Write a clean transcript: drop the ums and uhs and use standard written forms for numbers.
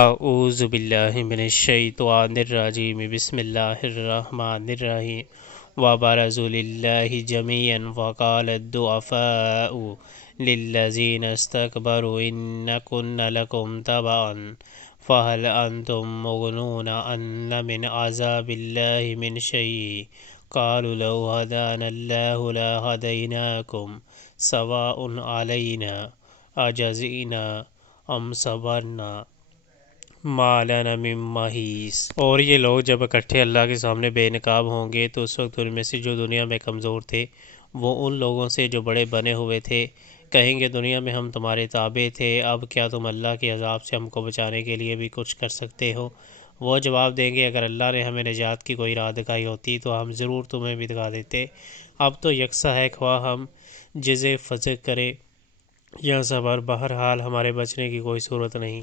اعوذ باللہ من الشیطان الرجیم بسم اللہ الرحمن الرحیم وبرزوا للہ جميعا وقال الضعفاء للذین استكبروا إن كنا لكم تبعا فهل أنتم مغنون عنا من عذاب الله من شيء قالوا لو هدانا الله لهديناكم سواء علينا أجزعنا أم صبرنا ما لنا من محیص۔ اور یہ لوگ جب اکٹھے اللہ کے سامنے بے نقاب ہوں گے تو اس وقت ان میں سے جو دنیا میں کمزور تھے وہ ان لوگوں سے جو بڑے بنے ہوئے تھے کہیں گے دنیا میں ہم تمہارے تابع تھے، اب کیا تم اللہ کے عذاب سے ہم کو بچانے کے لیے بھی کچھ کر سکتے ہو؟ وہ جواب دیں گے اگر اللہ نے ہمیں نجات کی کوئی راہ دکھائی ہوتی تو ہم ضرور تمہیں بھی دکھا دیتے۔ اب تو یکساں ہے خواہ ہم جزے فضح کریں یا صبر، بہرحال ہمارے بچنے کی کوئی صورت نہیں۔